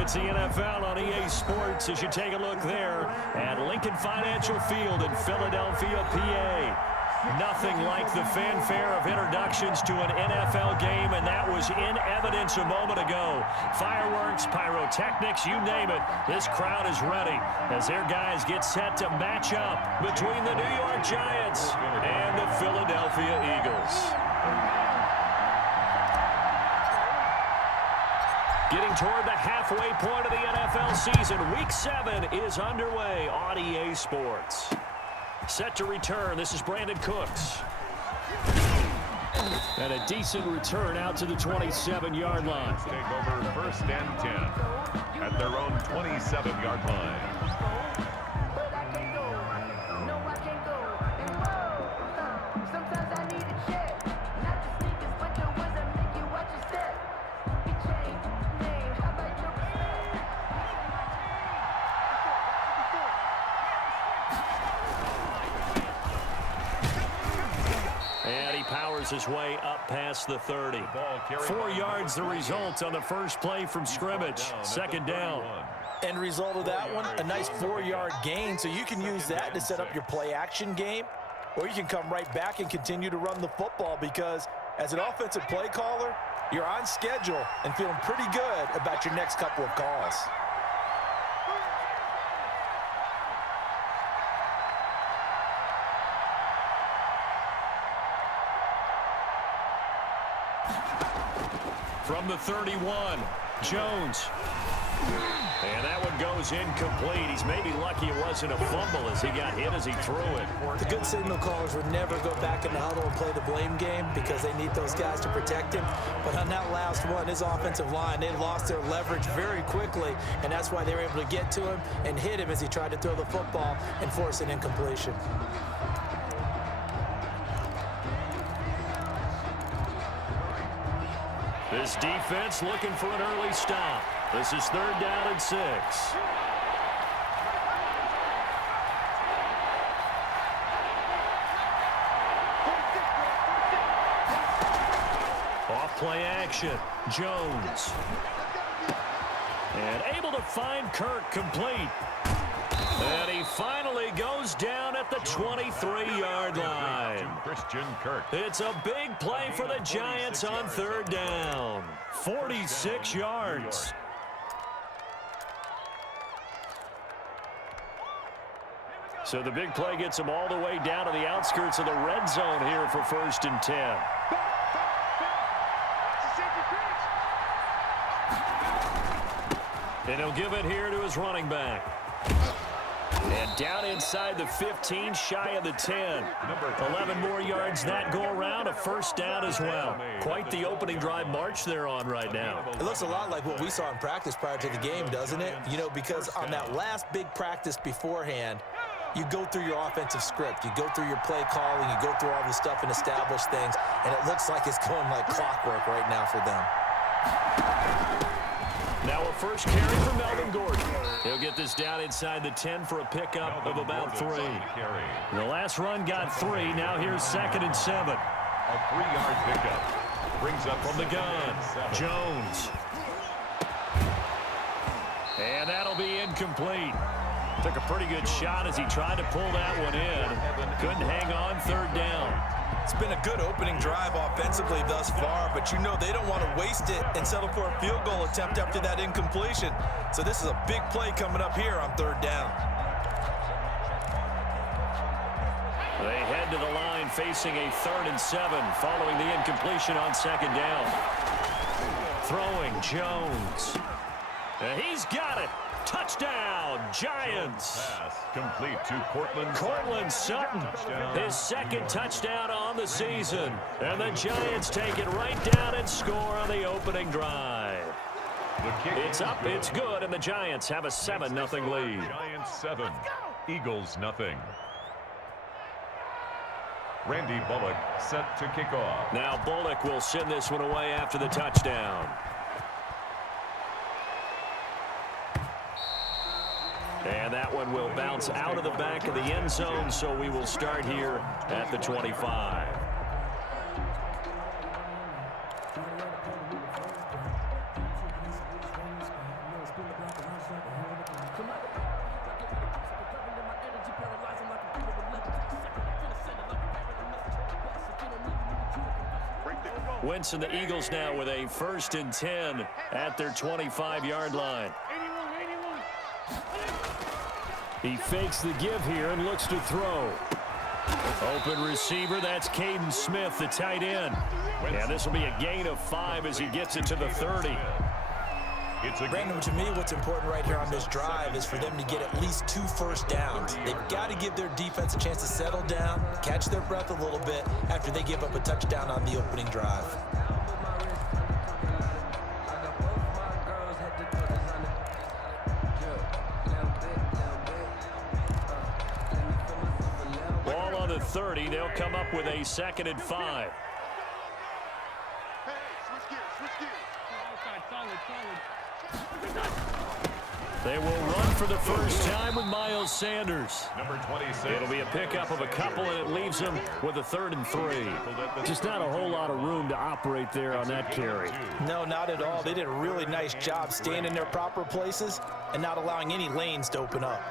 It's the NFL on EA Sports as you take a look there at Lincoln Financial Field in Philadelphia, PA. Nothing like the fanfare of introductions to an NFL game, and that was in evidence a moment ago. Fireworks, pyrotechnics, you name it. This crowd is ready as their guys get set to match up between the New York Giants and the Philadelphia Eagles. Getting toward the halfway point of the NFL season, Week 7 is underway on EA Sports. Set to return, this is Brandon Cooks. And a decent return out to the 27-yard line. Take over first and 10 at their own 27-yard line. Powers his way up past the 30. 4 yards the result on the first play from scrimmage. Second down. End result of that one, a nice 4-yard gain, so you can use that to set up your play-action game, or you can come right back and continue to run the football because as an offensive play caller, you're on schedule and feeling pretty good about your next couple of calls. From the 31, Jones. And that one goes incomplete. He's maybe lucky it wasn't a fumble as he got hit as he threw it. The good signal callers would never go back in the huddle and play the blame game because they need those guys to protect him. But on that last one, his offensive line, they lost their leverage very quickly, and that's why they were able to get to him and hit him as he tried to throw the football and force an incompletion. This defense looking for an early stop. This is 3rd down and 6. Off play action. Jones. And able to find Kirk complete. And he finally goes down at the 23-yard line. Christian Kirk. It's a big play for the Giants on 3rd down. 46 yards. So the big play gets him all the way down to the outskirts of the red zone here for 1st and 10. And he'll give it here to his running back. And down inside the 15, shy of the 10. 11 more yards that go around, a 1st down as well. Quite the opening drive march they're on right now. It looks a lot like what we saw in practice prior to the game, doesn't it? You know, because on that last big practice beforehand, you go through your offensive script, you go through your play calling, you go through all the stuff and establish things, and it looks like it's going like clockwork right now for them. Now a first carry for Melvin Gordon. He'll get this down inside the 10 for a pickup of about 3. The last run got 3. Now here's 2nd and 7. A 3-yard pickup brings up from the gun. Jones. And that'll be incomplete. Took a pretty good shot as he tried to pull that one in. Couldn't hang on. 3rd down. It's been a good opening drive offensively thus far, but you know they don't want to waste it and settle for a field goal attempt after that incompletion. So this is a big play coming up here on 3rd down. They head to the line facing a 3rd and 7 following the incompletion on 2nd down. Throwing Jones. And he's got it. Touchdown, Giants. Pass complete to Cortland Sutton. His 2nd touchdown on the season. And the Giants take it right down and score on the opening drive. It's up, it's good, and the Giants have a 7-0 lead. Giants 7, Eagles 0. Randy Bullock set to kick off. Now Bullock will send this one away after the touchdown. And that one will bounce out of the back of the end zone, so we will start here at the 25. Winston, the Eagles now with a 1st and 10 at their 25-yard line. He fakes the give here and looks to throw. Open receiver, that's Caden Smith, the tight end. And this will be a gain of 5 as he gets it to the 30. Brandon, to me, what's important right here on this drive is for them to get at least 2 first downs. They've got to give their defense a chance to settle down, catch their breath a little bit after they give up a touchdown on the opening drive. Ball on the 30. They'll come up with a 2nd and 5. They will run for the first time with Miles Sanders. Number 26. It'll be a pickup of a couple, and it leaves him with a 3rd and 3. Just not a whole lot of room to operate there on that carry. No, not at all. They did a really nice job staying in their proper places and not allowing any lanes to open up.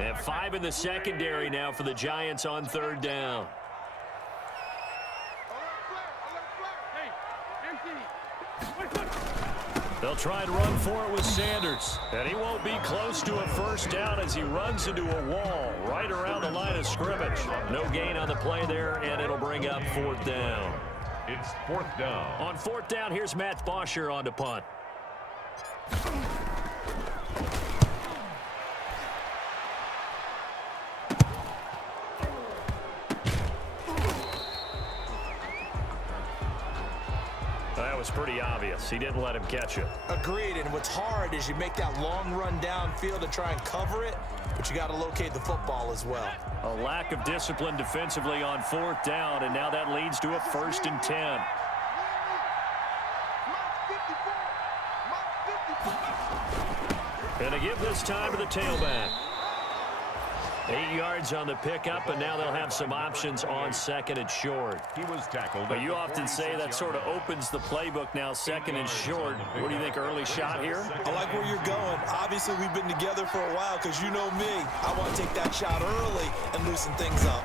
And 5 in the secondary now for the Giants on 3rd down. They'll try and run for it with Sanders. And he won't be close to a first down as he runs into a wall right around the line of scrimmage. No gain on the play there, and it'll bring up 4th down. It's 4th down. On 4th down, here's Matt Bosher on to punt. That was pretty obvious. He didn't let him catch it. Agreed, and what's hard is you make that long run downfield to try and cover it, but you got to locate the football as well. A lack of discipline defensively on 4th down, and now that leads to a 1st and 10. And to give this time to the tailback. 8 yards on the pickup, and now they'll have some options on 2nd and short. He was tackled. But you often say that sort of opens the playbook now, 2nd and short. What do you think, early shot here? I like where you're going. Obviously, we've been together for a while because you know me. I want to take that shot early and loosen things up.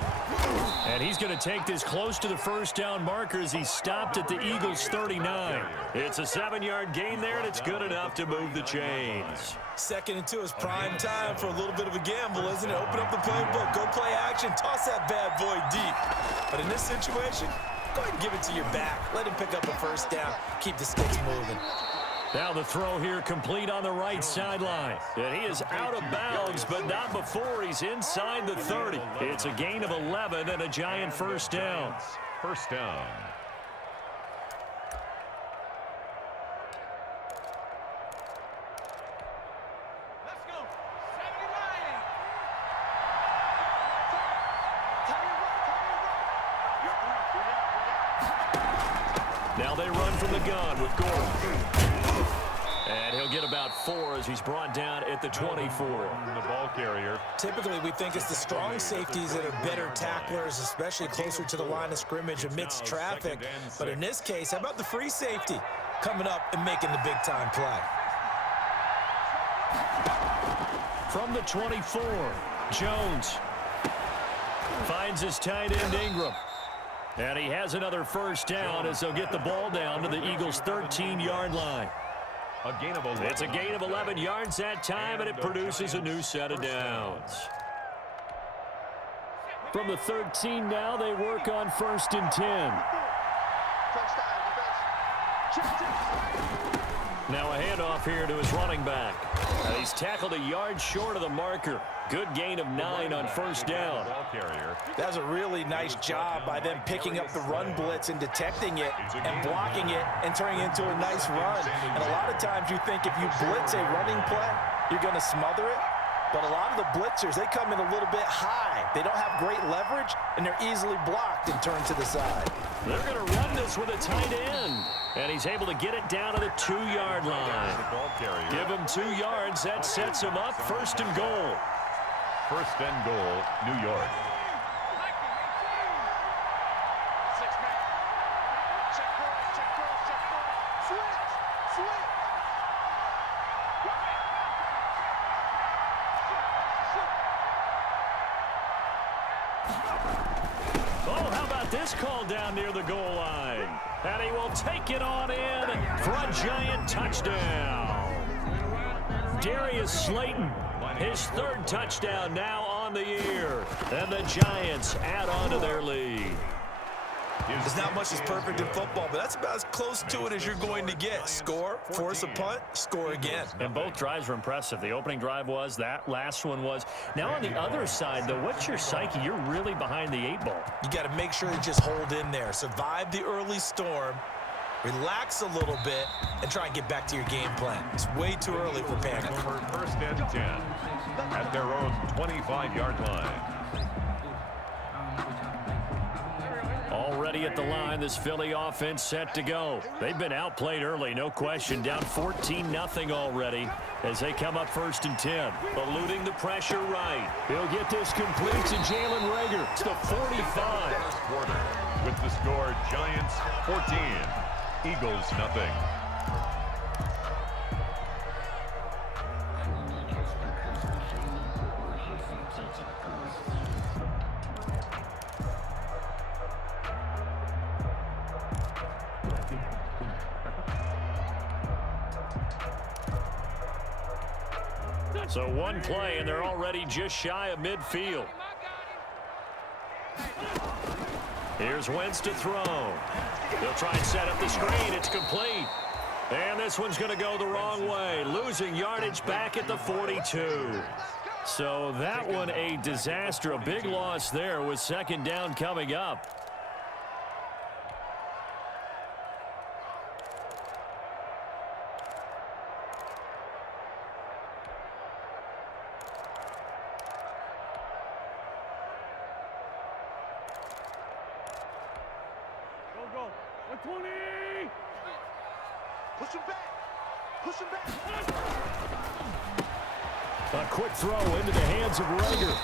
And he's going to take this close to the first down marker as he stopped at the Eagles' 39. It's a 7-yard gain there, and it's good enough to move the chains. 2nd and 2 is prime time for a little bit of a gamble, isn't it? Open up the playbook, go play action, toss that bad boy deep. But in this situation, go ahead and give it to your back. Let him pick up a first down, keep the sticks moving. Now the throw here complete on the right sideline. And he is out of bounds, but not before he's inside the 30. It's a gain of 11 and a Giant first down. 1st down. Now they run from the gun with Gordon. And he'll get about 4 as he's brought down at the 24. The ball carrier. Typically, we think it's the strong safeties that are better tacklers, especially closer to the line of scrimmage amidst traffic. But in this case, how about the free safety coming up and making the big-time play? From the 24, Jones finds his tight end Ingram. And he has another first down as they'll get the ball down to the Eagles' 13-yard line. A gain of 11. It's a gain of 11 yards that time, and it produces a new set of downs. From the 13 now, they work on 1st and 10. Now a handoff here to his running back. He's tackled a yard short of the marker. Good gain of 9 on first down. That was a really nice job by them picking up the run blitz and detecting it and blocking it and turning it into a nice run. And a lot of times you think if you blitz a running play, you're going to smother it. But a lot of the blitzers, they come in a little bit high. They don't have great leverage, and they're easily blocked and turned to the side. They're going to run this with a tight end. And he's able to get it down to the 2-yard line. Give him 2 yards. That sets him up 1st and goal. 1st and goal, New York. pass called down near the goal line. And he will take it on in for a Giant touchdown. Darius Slayton, his third touchdown now on the year. And the Giants add on to their lead. There's not much that's perfect in football, but that's about as close to it as you're going to get. Score, force a punt, score again. And both drives were impressive. The opening drive was, that last one was. Now on the other side, though, what's your psyche? You're really behind the 8-ball. You got to make sure you just hold in there. Survive the early storm, relax a little bit, and try and get back to your game plan. It's way too early for panic. First and 10 at their own 25-yard line. Already at the line, this Philly offense set to go. They've been outplayed early, no question. Down 14-0 already as they come up 1st and 10. Eluding the pressure right. He'll get this complete to Jalen Reagor. It's the 45. First quarter with the score Giants 14, Eagles nothing. So one play, and they're already just shy of midfield. Here's Wentz to throw. They'll try and set up the screen. It's complete. And this one's going to go the wrong way. Losing yardage back at the 42. So that one a disaster. A big loss there with 2nd down coming up. A quick throw into the hands of Reagor.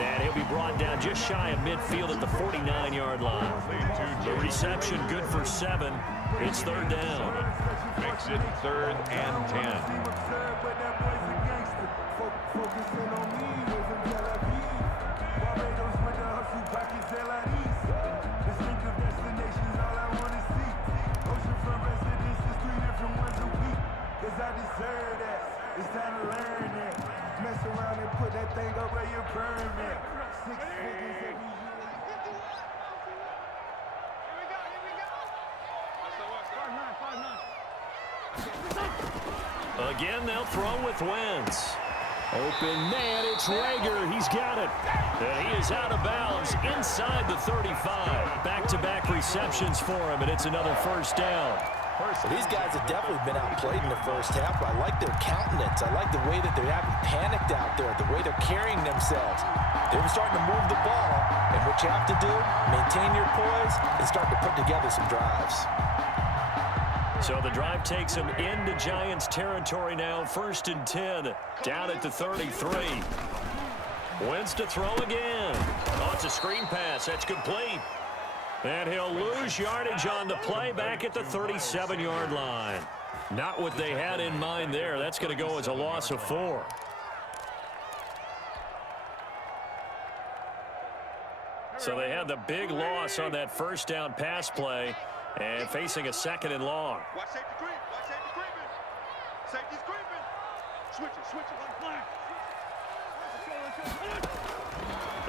And he'll be brought down just shy of midfield at the 49-yard line. The reception good for 7. It's 3rd down. Makes it 3rd and 10. It's time to learn that. Mess around and put that thing up where you're permanent. 6 figures every year. Again, they'll throw with Wentz. Open man, it's Reagor. He's got it. And he is out of bounds inside the 35. Back-to-back receptions for him, and it's another 1st down. These guys have definitely been outplayed in the first half, but I like their countenance. I like the way that they haven't panicked out there, the way they're carrying themselves. They're starting to move the ball, and what you have to do, maintain your poise and start to put together some drives. So the drive takes them into Giants territory now, 1st and 10, down at the 33. Wentz to throw again. Oh, it's a screen pass. That's complete. And he'll lose yardage on the play back at the 37-yard line. Not what they had in mind there. That's going to go as a loss of 4. So they had the big loss on that 1st down pass play and facing a 2nd and long. Watch safety creep. Watch safety creeping. Safety's creeping. Switch it. One flag.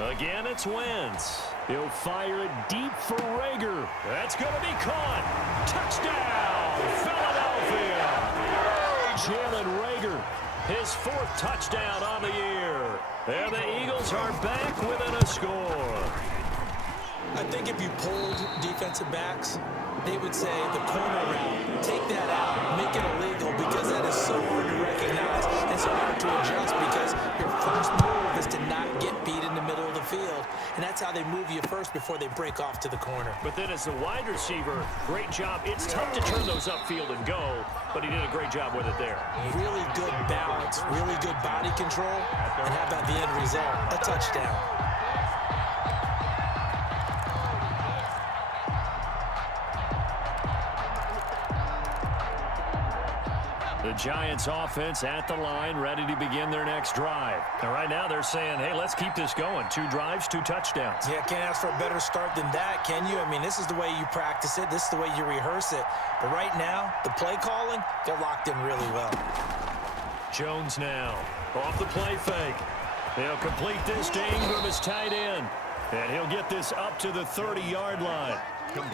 Again, it's Wentz. He'll fire it deep for Reagor. That's going to be caught. Touchdown, Philadelphia. Jalen Reagor, his 4th touchdown on the year. And the Eagles are back within a score. I think if you pulled defensive backs, they would say the corner route, take that out, make it illegal, because that is so hard to recognize and so hard to adjust, because your first move is to not get beat in the middle of the field, and that's how they move you first before they break off to the corner. But then as the wide receiver, great job. It's tough to turn those upfield and go, but he did a great job with it there. Really good balance, really good body control, and how about the end result? A touchdown. The Giants offense at the line, ready to begin their next drive. And right now they're saying, hey, let's keep this going. 2 drives, 2 touchdowns. Yeah, can't ask for a better start than that, can you? I mean, this is the way you practice it. This is the way you rehearse it. But right now, the play calling, they're locked in really well. Jones now off the play fake. They'll complete this to Ingram as tight end. And he'll get this up to the 30-yard line.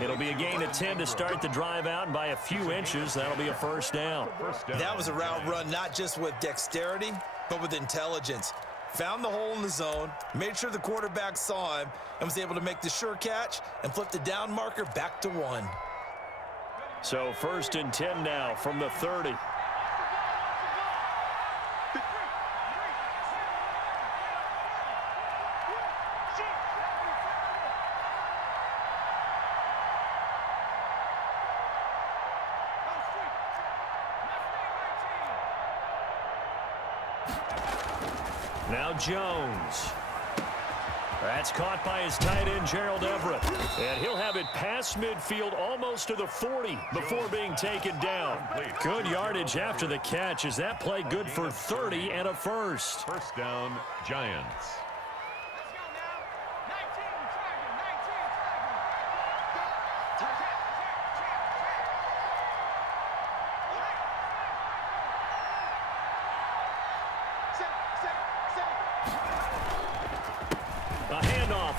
It'll be a gain of 10 to start the drive out, and by a few inches, that'll be a first down. That was a route run not just with dexterity, but with intelligence. Found the hole in the zone, made sure the quarterback saw him, and was able to make the sure catch and flip the down marker back to 1. So 1st and 10 now from the 30. Now Jones. That's caught by his tight end, Gerald Everett. And he'll have it past midfield almost to the 40 before being taken down. Good yardage after the catch. Is that play good for 30 and a first? First down, Giants.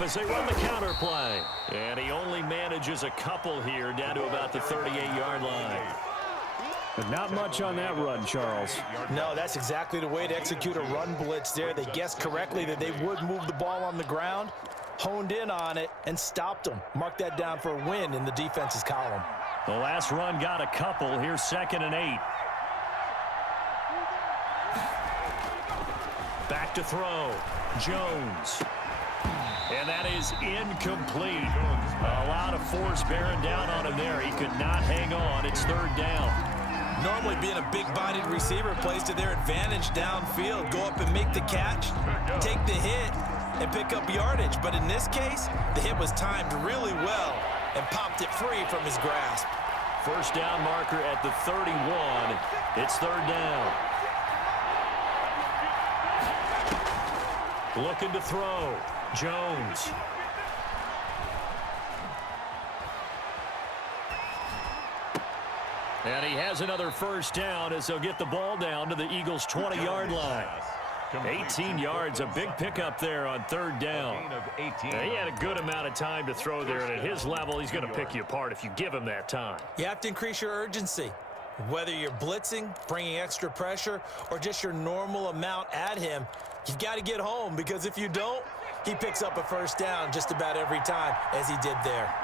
As they run the counter play. And he only manages a couple here down to about the 38-yard line. But not much on that run, Charles. No, that's exactly the way to execute a run blitz there. They guessed correctly that they would move the ball on the ground, honed in on it, and stopped them. Mark that down for a win in the defense's column. The last run got a couple. Here's 2nd and 8. Back to throw. Jones. And that is incomplete. A lot of force bearing down on him there. He could not hang on. It's 3rd down. Normally being a big-bodied receiver plays to their advantage downfield. Go up and make the catch, take the hit, and pick up yardage. But in this case, the hit was timed really well and popped it free from his grasp. First down marker at the 31. It's 3rd down. Looking to throw. Jones. And he has another first down as they'll get the ball down to the Eagles' 20-yard line. 18 yards, a big pickup there on 3rd down. He had a good amount of time to throw there, and at his level, he's going to pick you apart if you give him that time. You have to increase your urgency. Whether you're blitzing, bringing extra pressure, or just your normal amount at him, you've got to get home, because if you don't, he picks up a first down just about every time, as he did there.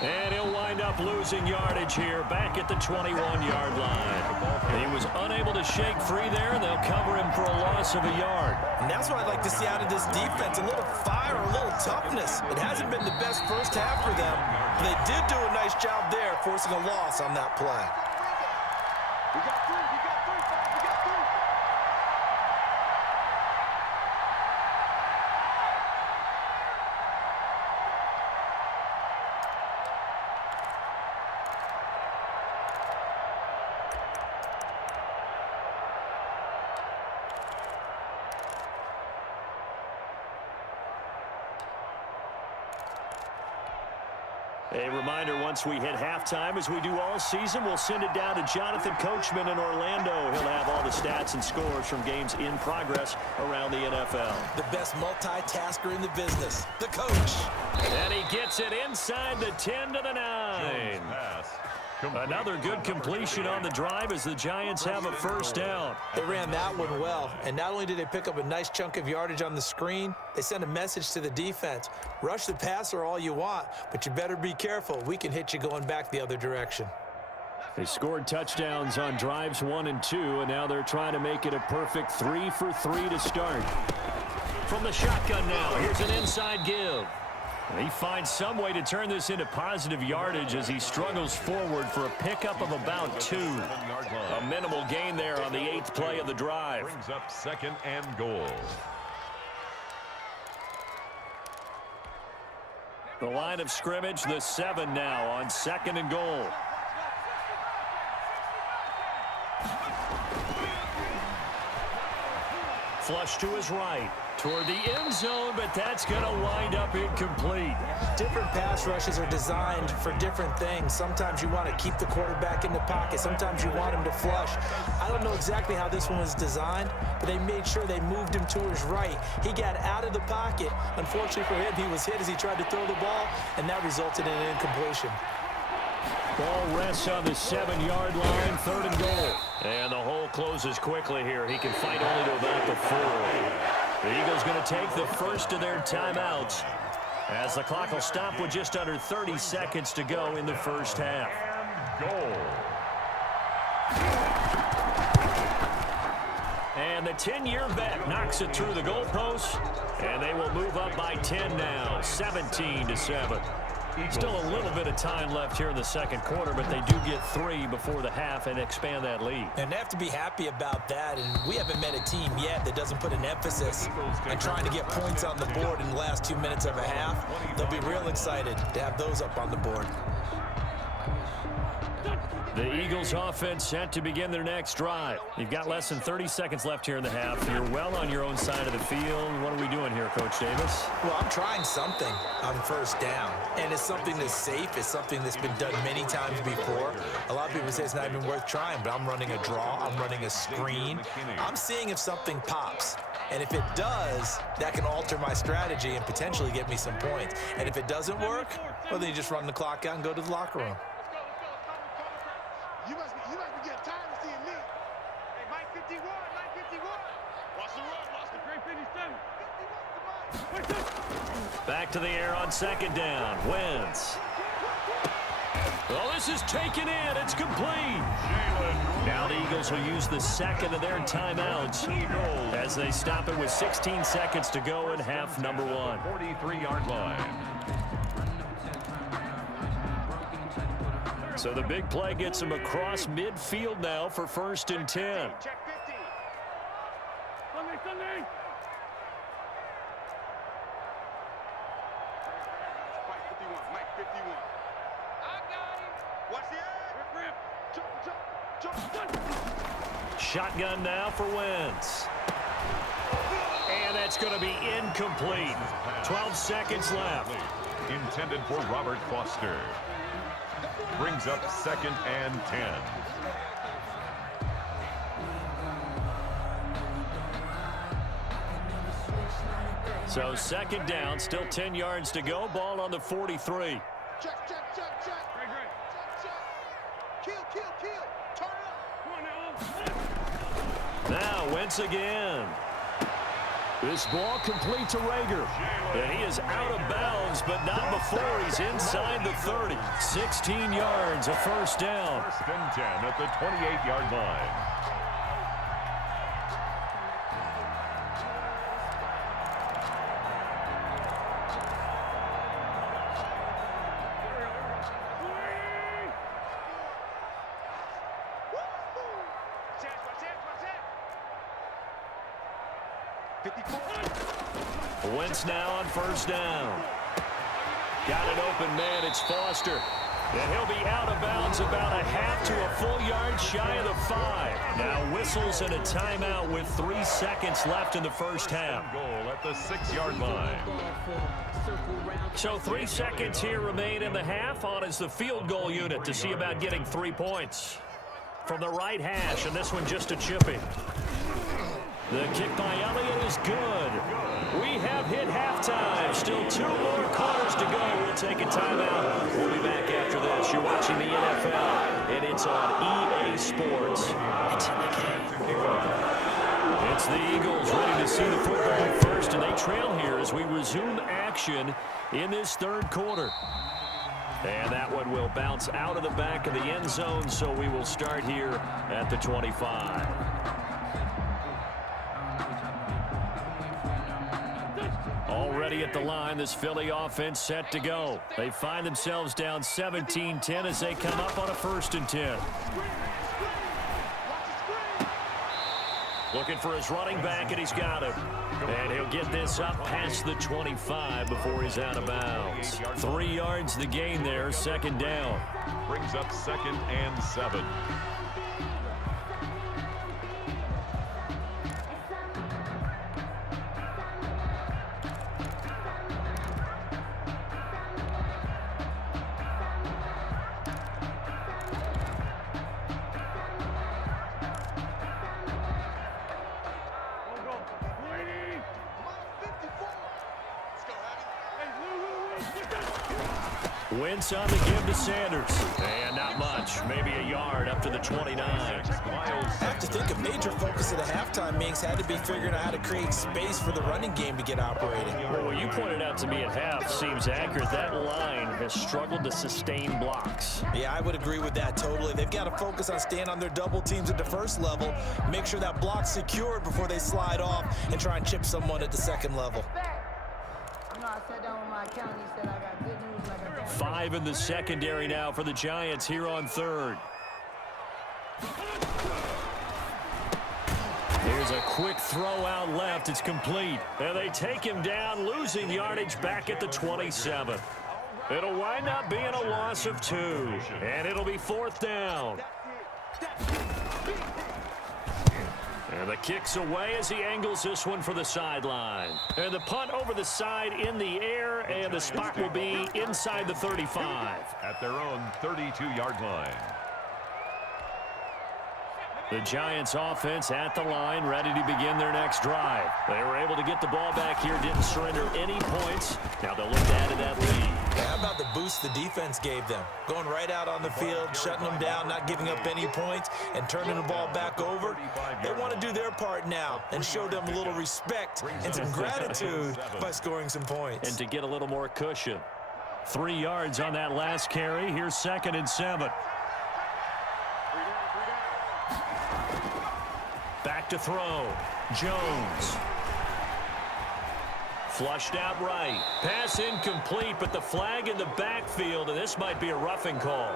And he'll wind up losing yardage here back at the 21-yard line. He was unable to shake free there, and they'll cover him for a loss of a yard. And that's what I'd like to see out of this defense, a little fire, a little toughness. It hasn't been the best first half for them, but they did do a nice job there, forcing a loss on that play. We got 3, we got 3, we got 3. A reminder, once we hit halftime, as we do all season, we'll send it down to Jonathan Coachman in Orlando. He'll have all the stats and scores from games in progress around the NFL. The best multitasker in the business, the coach. And he gets it inside the 10 to the 9. Another good completion on the drive as the Giants have a first down. They ran that one well, and not only did they pick up a nice chunk of yardage on the screen, they sent a message to the defense. Rush the passer all you want, but you better be careful. We can hit you going back the other direction. They scored touchdowns on drives 1 and 2, and now they're trying to make it a perfect 3 for 3 to start. From the shotgun now, here's an inside give. He finds some way to turn this into positive yardage as he struggles forward for a pickup of about 2. A minimal gain there on the 8th play of the drive. Brings up 2nd and goal. The line of scrimmage, the 7 now on 2nd and goal. Flush to his right, toward the end zone, but that's going to wind up incomplete. Different pass rushes are designed for different things. Sometimes you want to keep the quarterback in the pocket. Sometimes you want him to flush. I don't know exactly how this one was designed, but they made sure they moved him to his right. He got out of the pocket. Unfortunately for him, he was hit as he tried to throw the ball, and that resulted in an incompletion. Ball rests on the 7-yard line, 3rd and goal. And the hole closes quickly here. He can fight only to about the 4. The Eagles going to take the first of their timeouts as the clock will stop with just under 30 seconds to go in the first half. Goal. And the 10-year vet knocks it through the goalpost, and they will move up by 10 now, 17-7. Still a little bit of time left here in the second quarter, but they do get 3 before the half and expand that lead. And they have to be happy about that, and we haven't met a team yet that doesn't put an emphasis on trying to get points on the board in the last 2 minutes of a half. They'll be real excited to have those up on the board. The Eagles offense set to begin their next drive. You've got less than 30 seconds left here in the half. You're well on your own side of the field. What are we doing here, Coach Davis? Well, I'm trying something on first down, and it's something that's safe. It's something that's been done many times before. A lot of people say it's not even worth trying, but I'm running a draw. I'm running a screen. I'm seeing if something pops. And if it does, that can alter my strategy and potentially get me some points. And if it doesn't work, well, then you just run the clock out and go to the locker room. You must be getting tired of seeing me. Hey, Mike 51, Mike 51. Watch the run, watch the great finish, Back to the air on 2nd down. Wentz. Oh, this is taken in. It's complete. Now the Eagles will use the 2nd of their timeouts as they stop it with 16 seconds to go in half number 1. 43-yard line. So the big play gets him across midfield now for 1st and 10. Check 50. Sunday. Mike 51, Mike 51. I got him. Watch the air. Jump. Shotgun now for Wentz. And that's going to be incomplete. 12 seconds left. Intended for Robert Foster. Brings up 2nd and 10. So 2nd down, still 10 yards to go. Ball on the 43. Check. Great. Check. Kill. Turn it up. Come on now. Now Wentz again. This ball complete to Rager. And he is out of bounds, but not before he's inside the 30. 16 yards, a first down. 1st and 10 at the 28-yard line. Wentz now on 1st down. Got an open man. It's Foster. And he'll be out of bounds about a half to a full yard shy of the 5. Now whistles and a timeout with 3 seconds left in the first half. Goal at the 6-yard line. So 3 seconds here remain in the half. On is the field goal unit to see about getting 3 points. From the right hash, and this one just a chipping. The kick by Elliott is good. We have hit halftime. Still 2 more quarters to go. We'll take a timeout. We'll be back after this. You're watching the NFL, and it's on EA Sports. It's in the game. It's the Eagles ready to see the football first, and they trail here as we resume action in this 3rd quarter. And that one will bounce out of the back of the end zone, so we will start here at the 25. Already at the line, this Philly offense set to go. They find themselves down 17-10 as they come up on a 1st and 10. Looking for his running back, and he's got him. And he'll get this up past the 25 before he's out of bounds. 3 yards the gain there, 2nd down. Brings up 2nd and 7. Wentz on the give to Sanders. And not much. Maybe a yard up to the 29. I have to think a major focus at the halftime meetings had to be figuring out how to create space for the running game to get operating. Well, what you pointed out to me at half seems accurate. That line has struggled to sustain blocks. Yeah, I would agree with that totally. They've got to focus on staying on their double teams at the 1st level, make sure that block's secured before they slide off and try and chip someone at the 2nd level. I sat down with my accountant. He said I got good news. Like I got 5 in the secondary now for the Giants here on 3rd. Here's a quick throw out left. It's complete. And they take him down, losing yardage back at the 27. It'll wind up being a loss of 2. And it'll be 4th down. And the kick's away as he angles this one for the sideline. And the punt over the side in the air, and the spot will be inside the 35. At their own 32-yard line. The Giants offense at the line, ready to begin their next drive. They were able to get the ball back here, didn't surrender any points. Now they'll look to add to that lead. How about the boost the defense gave them? Going right out on the field, shutting them down, not giving up any points, and turning the ball back over. They want to do their part now and show them a little respect and some gratitude by scoring some points. And to get a little more cushion. 3 yards on that last carry. Here's 2nd and 7. Back to throw. Jones. Flushed out right. Pass incomplete, but the flag in the backfield, and this might be a roughing call.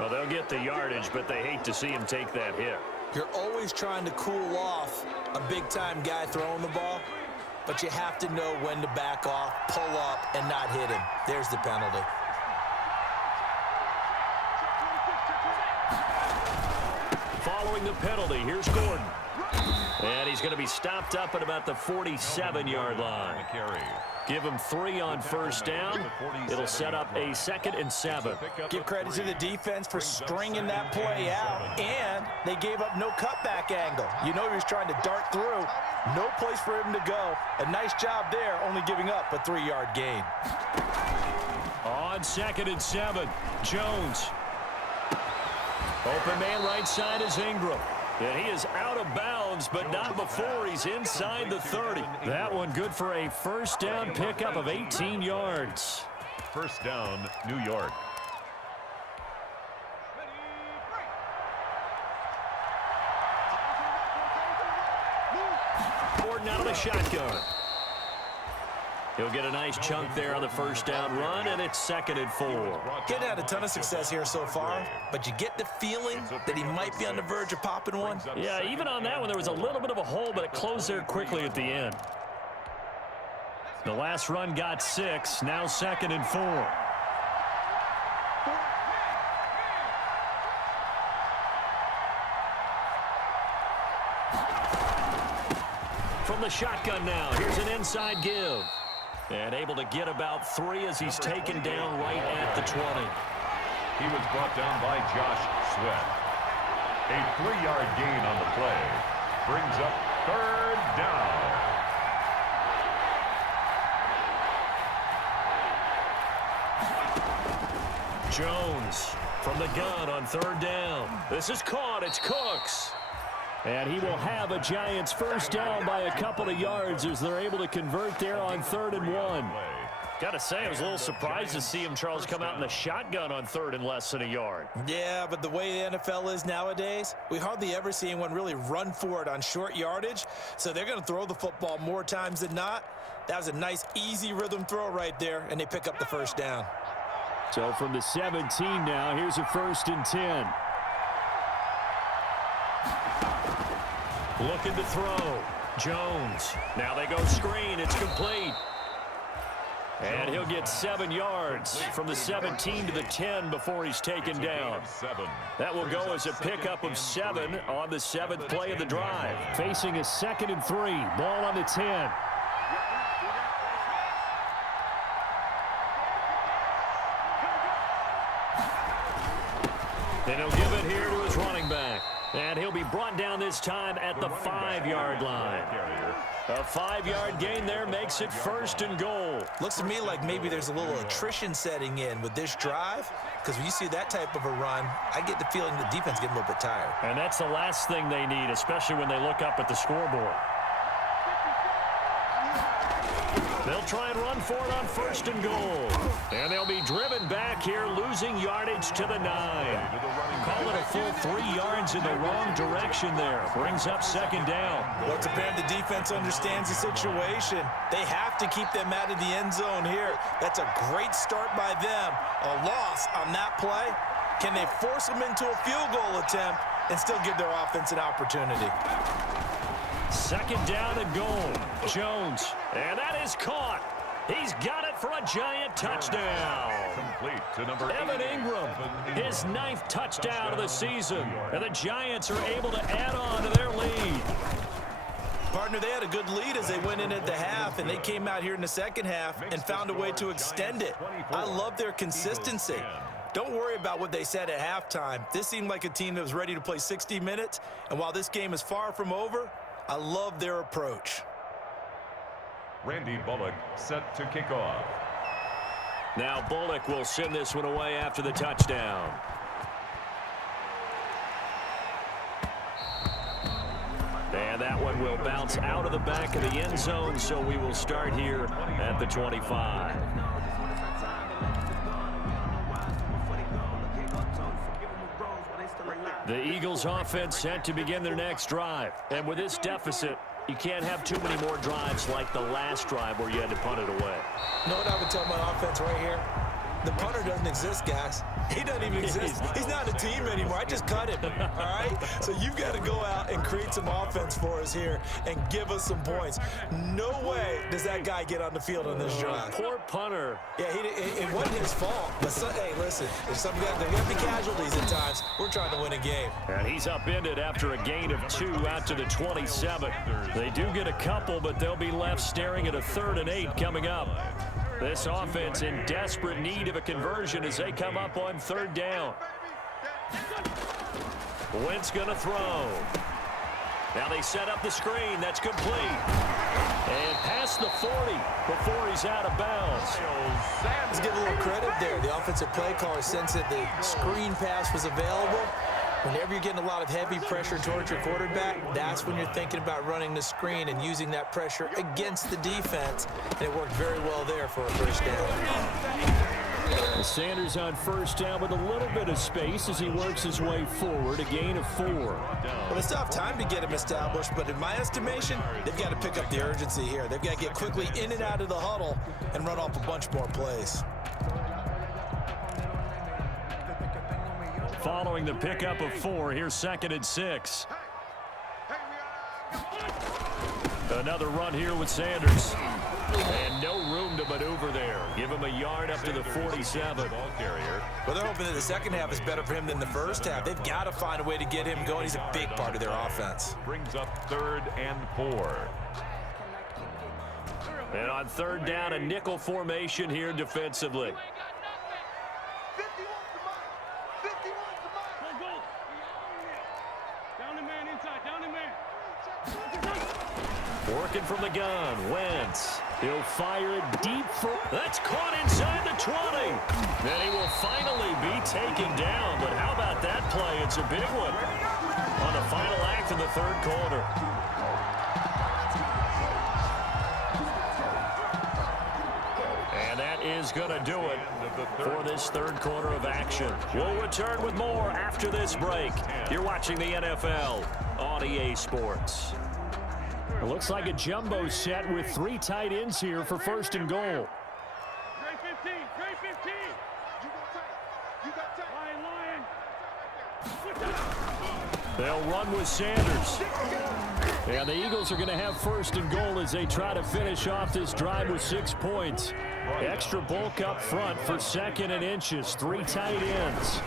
Well, they'll get the yardage, but they hate to see him take that hit. You're always trying to cool off a big-time guy throwing the ball, but you have to know when to back off, pull up, and not hit him. There's the penalty. Following the penalty, here's Gordon. And he's going to be stopped up at about the 47-yard line. Give him 3 on 1st down. It'll set up a 2nd and 7. Give credit to the defense for stringing that play out, and they gave up no cutback angle. You know he was trying to dart through. No place for him to go. A nice job there, only giving up a 3-yard gain. On 2nd and 7, Jones. Open man right side is Ingram. And he is out of bounds, but not before he's inside the 30. That one good for a 1st down pickup of 18 yards. 1st down, New York. Gordon out of the shotgun. He'll get a nice chunk there on the 1st down run, and it's 2nd and 4. Getting had a ton of success here so far, but you get the feeling that he might be on the verge of popping one. Yeah, even on that one, there was a little bit of a hole, but it closed there quickly at the end. The last run got 6, now 2nd and 4. From the shotgun now, here's an inside give. And able to get about 3 as he's taken down right at the 20. He was brought down by Josh Sweat. A 3-yard gain on the play. Brings up 3rd down. Jones from the gun on 3rd down. This is caught. It's Cooks. And he will have a Giants 1st down by a couple of yards as they're able to convert there on 3rd and 1. Got to say, I was a little surprised to see him, Charles, come out in the shotgun on third and less than a yard. Yeah, but the way the NFL is nowadays, we hardly ever see anyone really run for it on short yardage. So they're going to throw the football more times than not. That was a nice, easy rhythm throw right there, and they pick up the first down. So from the 17 now, here's a 1st and 10. Looking to throw. Jones. Now they go screen. It's complete. And he'll get 7 yards from the 17 to the 10 before he's taken down. That will go as a pickup of 7 on the 7th play of the drive. Facing a 2nd and 3. Ball on the 10. And he'll give it here to his running back. And he'll be brought down this time at the 5-yard line. A 5-yard gain there makes it 1st and goal. Looks to me like maybe there's a little attrition setting in with this drive, because when you see that type of a run, I get the feeling the defense getting a little bit tired. And that's the last thing they need, especially when they look up at the scoreboard. They'll try and run for it on 1st and goal. And they'll be driven back here, losing yardage to the 9. Call it a full 3 yards in the wrong direction there. Brings up 2nd down. Well, it's apparent the defense understands the situation. They have to keep them out of the end zone here. That's a great start by them. A loss on that play. Can they force them into a field goal attempt and still give their offense an opportunity? 2nd down and goal. Jones. And that is caught. He's got it for a giant touchdown. Complete to number Evan Ingram, his 9th touchdown of the season. And the Giants are able to add on to their lead. Partner, they had a good lead as they went in at the half, and they came out here in the second half and found a way to extend it. I love their consistency. Don't worry about what they said at halftime. This seemed like a team that was ready to play 60 minutes, and while this game is far from over, I love their approach. Randy Bullock set to kick off. Now Bullock will send this one away after the touchdown. And that one will bounce out of the back of the end zone, so we will start here at the 25. The Eagles offense set to begin their next drive. And with this deficit, you can't have too many more drives like the last drive where you had to punt it away. You know what I would tell my offense right here? The punter doesn't exist, guys. He doesn't even exist. He's not a team anymore. I just cut him, all right? So you've got to go out and create some offense for us here and give us some points. No way does that guy get on the field on this drive. Poor punter. Yeah, it wasn't his fault. But, hey, listen, there's there got to be casualties at times. We're trying to win a game. And he's upended after a gain of 2 out to the 27. They do get a couple, but they'll be left staring at a 3rd and 8 coming up. This offense in desperate need of a conversion as they come up on 3rd down. Wentz going to throw. Now they set up the screen. That's complete. And past the 40 before he's out of bounds. Let's give a little credit there. The offensive play caller sensed that the screen pass was available. Whenever you're getting a lot of heavy pressure towards your quarterback, that's when you're thinking about running the screen and using that pressure against the defense. And it worked very well there for a first down. Sanders on 1st down with a little bit of space as he works his way forward. A gain of 4. Well, they still have time to get him established, but in my estimation, they've got to pick up the urgency here. They've got to get quickly in and out of the huddle and run off a bunch more plays. Following the pickup of 4, here's 2nd and 6. Another run here with Sanders. And no room to maneuver there. Give him a yard up to the 47. Well, they're hoping that the second half is better for him than the first half. They've got to find a way to get him going. He's a big part of their offense. Brings up 3rd and 4. And on 3rd down, a nickel formation here defensively. Working from the gun, Wentz. He'll fire it deep for... That's caught inside the 20. Then he will finally be taken down. But how about that play? It's a big one on the final act of the 3rd quarter. And that is going to do it for this third quarter of action. We'll return with more after this break. You're watching the NFL on EA Sports. It looks like a jumbo set with 3 tight ends here for first and goal. Trey 15, Trey 15. You got tight. Lion. They'll run with Sanders. And the Eagles are going to have first and goal as they try to finish off this drive with 6 points. Extra bulk up front for 2nd and inches. 3 tight ends.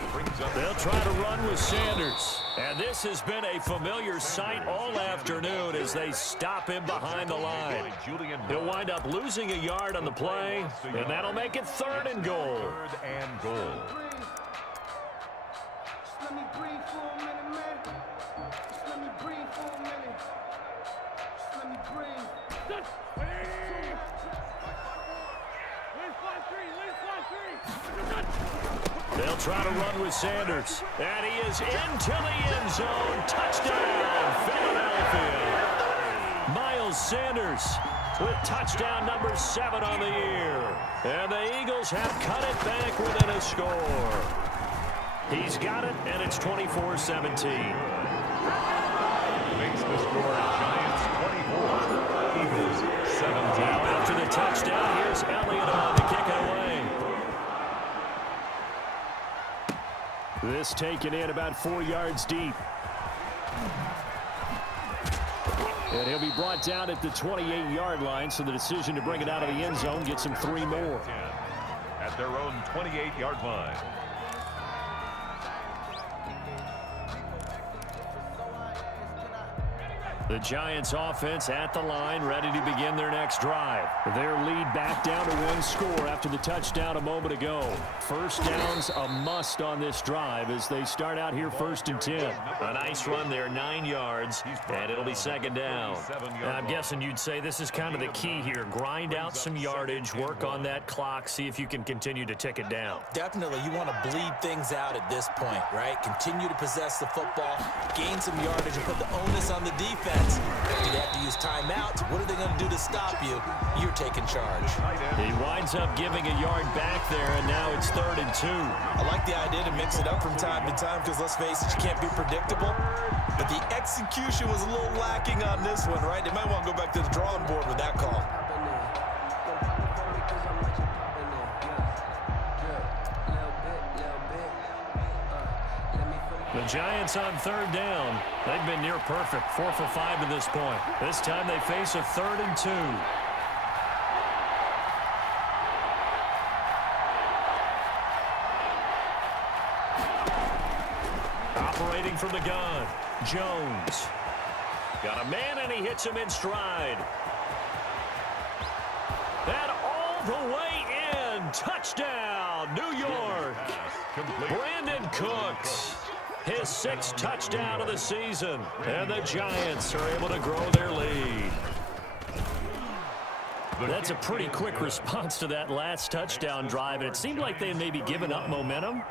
They'll try to run with Sanders. And this has been a familiar sight all afternoon as they stop him behind the line. He'll wind up losing a yard on the play, and that'll make it 3rd and goal. 3rd and goal. Just let me breathe for a minute, man. Just let me breathe for a minute. Just let me breathe. They'll try to run with Sanders. And he is into the end zone. Touchdown, Philadelphia. Miles Sanders with touchdown number 7 on the year. And the Eagles have cut it back within a score. He's got it, and it's 24-17. Makes the score Giants 24, Eagles 17. Now after the touchdown, here's Elliott on to kick it away. This taken in about 4 yards deep. And he'll be brought down at the 28-yard line, so the decision to bring it out of the end zone gets him 3 more. At their own 28-yard line. The Giants offense at the line, ready to begin their next drive. Their lead back down to 1 score after the touchdown a moment ago. First down's a must on this drive as they start out here 1st and 10. A nice run there, 9 yards, and it'll be 2nd down. I'm guessing you'd say this is kind of the key here. Grind out some yardage, work on that clock, see if you can continue to tick it down. Definitely, you want to bleed things out at this point, right? Continue to possess the football, gain some yardage, and put the onus on the defense. If you have to use timeouts, what are they going to do to stop you? You're taking charge. He winds up giving a yard back there, and now it's 3rd and 2. I like the idea to mix it up from time to time because, let's face it, you can't be predictable. But the execution was a little lacking on this one, right? They might want to go back to the drawing board with that call. The Giants on 3rd down. They've been near perfect, 4 for 5 to this point. This time they face a 3rd and 2. Operating from the gun, Jones. Got a man, and he hits him in stride. And all the way in. Touchdown, New York. Brandon Cooks. His 6th touchdown of the season. And the Giants are able to grow their lead. That's a pretty quick response to that last touchdown drive, and it seemed like they had maybe given up momentum.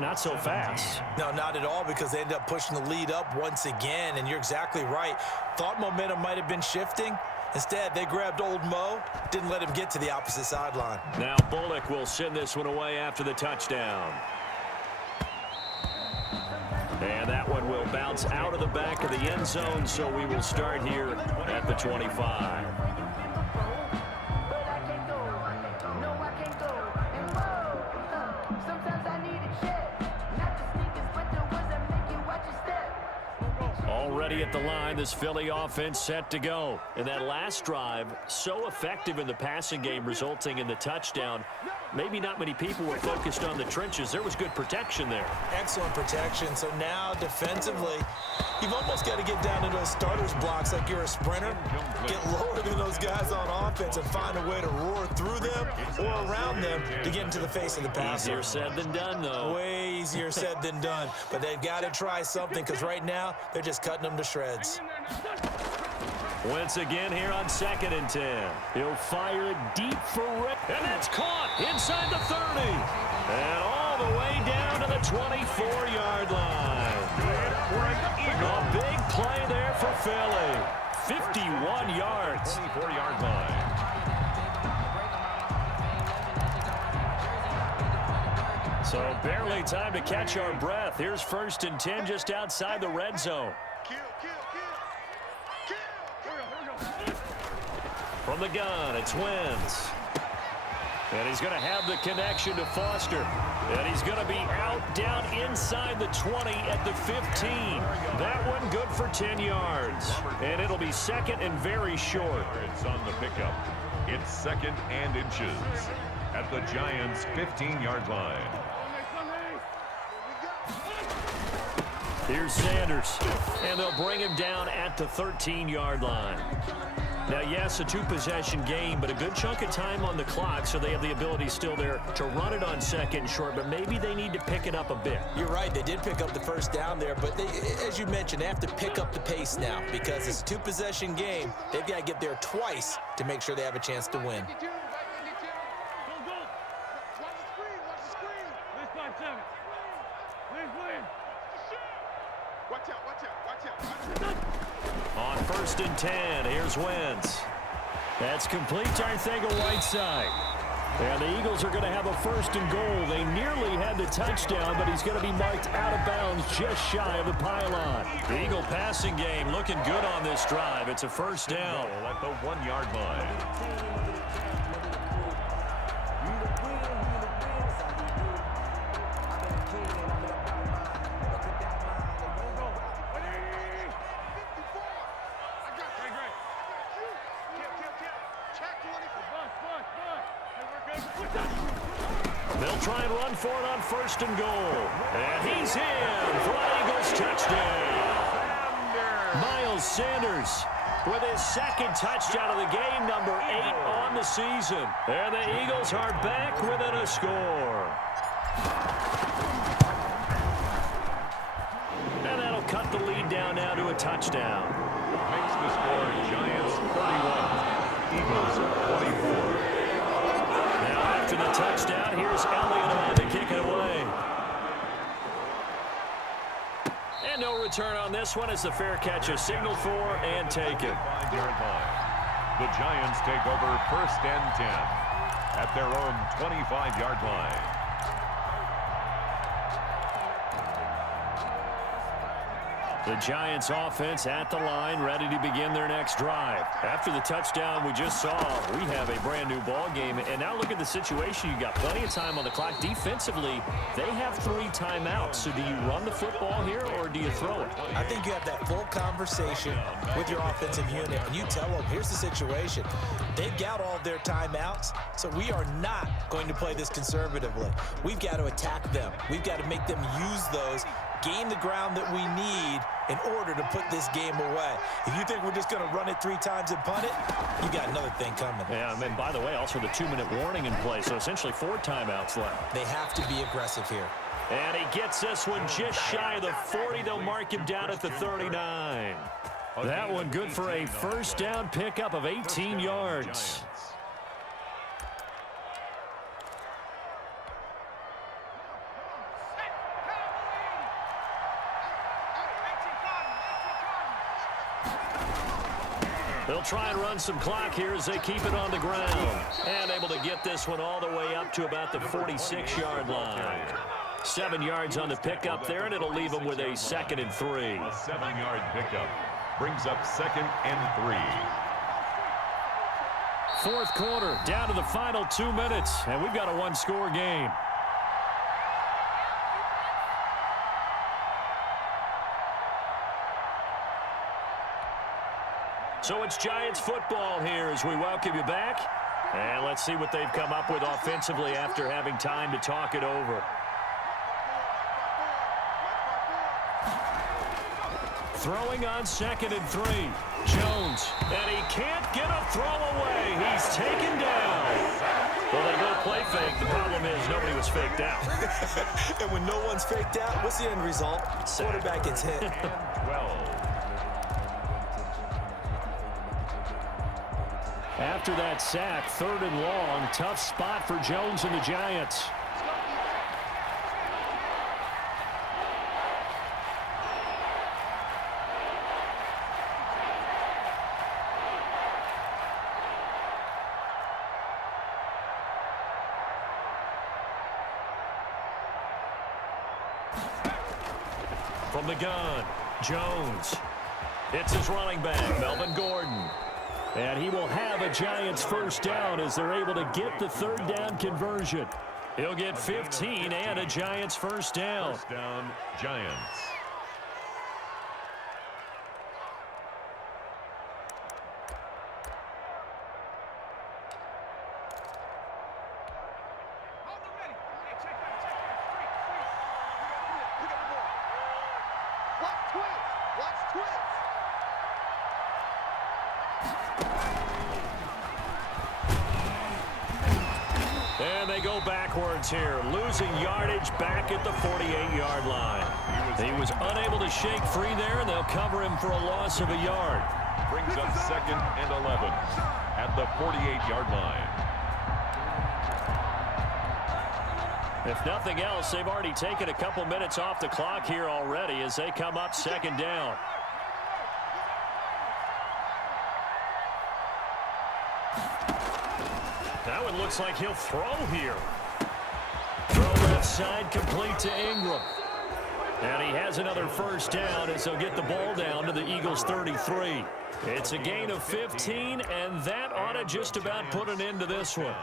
Not so fast. No, not at all, because they ended up pushing the lead up once again, and you're exactly right. Thought momentum might have been shifting. Instead, they grabbed old Mo, didn't let him get to the opposite sideline. Now Bullock will send this one away after the touchdown. And that one will bounce out of the back of the end zone, so we will start here at the 25. Already at the line, this Philly offense set to go. And that last drive, so effective in the passing game, resulting in the touchdown. Maybe not many people were focused on the trenches. There was good protection there. Excellent protection. So now defensively, you've almost got to get down to those starters blocks like you're a sprinter. Get lower than those guys on offense and find a way to roar through them or around them to get into the face of the passer. Easier said than done, though. Way easier said than done. But they've got to try something, because right now they're just cutting them to shreds. Once again here on 2nd and 10. He'll fire it deep for Rick. And that's caught inside the 30. And all the way down to the 24-yard line. A big play there for Philly. 51 yards. 24-yard line. So barely time to catch our breath. Here's 1st and 10 just outside the red zone. Kill, kill, kill. Kill. From the gun, it's Wentz. And he's going to have the connection to Foster. And he's going to be out down inside the 20 at the 15. That one good for 10 yards. And it'll be 2nd and very short. It's on the pickup. It's 2nd and inches at the Giants' 15-yard line. Here's Sanders. And they'll bring him down at the 13-yard line. Now, yes, a 2-possession game, but a good chunk of time on the clock, so they have the ability still there to run it on 2nd and short, but maybe they need to pick it up a bit. You're right. They did pick up the first down there, but they, as you mentioned, they have to pick up the pace now because it's a 2-possession game. They've got to get there twice to make sure they have a chance to win. On 1st and 10, here's Wentz. That's complete to Arcega-Whiteside. And the Eagles are going to have a 1st and goal. They nearly had the touchdown, but he's going to be marked out of bounds just shy of the pylon. The Eagle passing game looking good on this drive. It's a 1st down. At the 1-yard line. They'll try and run for it on 1st and goal. And he's in for an Eagles touchdown. Miles Sanders with his 2nd touchdown of the game, number 8 on the season. And the Eagles are back within a score. And that'll cut the lead down now to a touchdown. Makes the score Giants 31, Eagles 24. After the touchdown, here's Elliott about to kick it away. And no return on this one as the fair catch is signaled for and taken. 5-yard line. The Giants take over 1st and 10 at their own 25-yard line. The Giants offense at the line, ready to begin their next drive. After the touchdown we just saw, we have a brand new ball game. And now look at the situation. You got plenty of time on the clock. Defensively, they have 3 timeouts. So do you run the football here or do you throw it? I think you have that full conversation with your offensive unit, and you tell them, here's the situation. They've got all of their timeouts, so we are not going to play this conservatively. We've got to attack them. We've got to make them use those, gain the ground that we need in order to put this game away. If you think we're just going to run it 3 times and punt it, you got another thing coming. Yeah, and by the way, also the 2-minute warning in play, so essentially 4 timeouts left. They have to be aggressive here. And he gets this one just shy of the 40. They'll mark him down at the 39. That one good for a 1st down pickup of 18 yards. They'll try and run some clock here as they keep it on the ground. And able to get this one all the way up to about the 46-yard line. 7 yards on the pickup there, and it'll leave them with a 2nd and 3. A 7-yard pickup brings up 2nd and 3. 4th quarter, down to the final 2 minutes, and we've got a 1-score game. So it's Giants football here as we welcome you back. And let's see what they've come up with offensively after having time to talk it over. Throwing on 2nd and 3. Jones, and he can't get a throw away. He's taken down. Well, they go play fake. The problem is nobody was faked out. And when no one's faked out, what's the end result? Quarterback gets hit. 12. After that sack, 3rd and long, tough spot for Jones and the Giants. From the gun, Jones. It's his running back, Melvin Gordon. And he will have a Giants first down as they're able to get the third down conversion. He'll get 15 and a Giants first down. First down, Giants. And they go backwards here, losing yardage back at the 48-yard line. He was unable to shake free there, and they'll cover him for a loss of a yard. Brings up 2nd and 11 at the 48-yard line. If nothing else, they've already taken a couple minutes off the clock here already as they come up 2nd down. Now it looks like he'll throw here. Throw left side, complete to Ingram. And he has another first down as they'll get the ball down to the Eagles' 33. It's a gain of 15, and that ought to just about put an end to this one.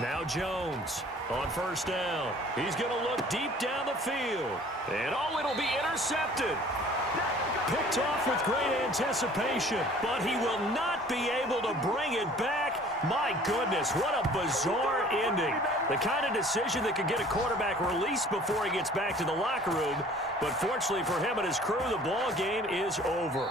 Now Jones on first down. He's going to look deep down the field. And oh, it'll be intercepted. Picked off with great anticipation, but he will not be able to bring it back. My goodness, what a bizarre ending. The kind of decision that could get a quarterback released before he gets back to the locker room. But fortunately for him and his crew, the ball game is over.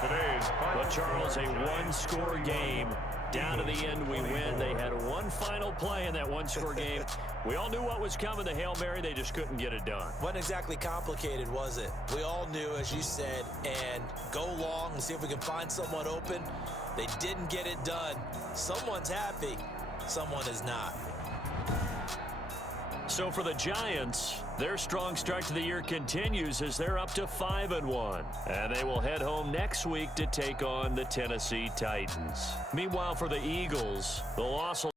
But Charles, a one-score game. Down to the end, we win. They had one final play in that one-score game. We all knew what was coming, the Hail Mary. They just couldn't get it done. Wasn't exactly complicated, was it? We all knew, as you said, and go long and see if we can find someone open. They didn't get it done. Someone's happy. Someone is not. So for the Giants, their strong start to the year continues as they're up to 5-1. And they will head home next week to take on the Tennessee Titans. Meanwhile, for the Eagles, the loss will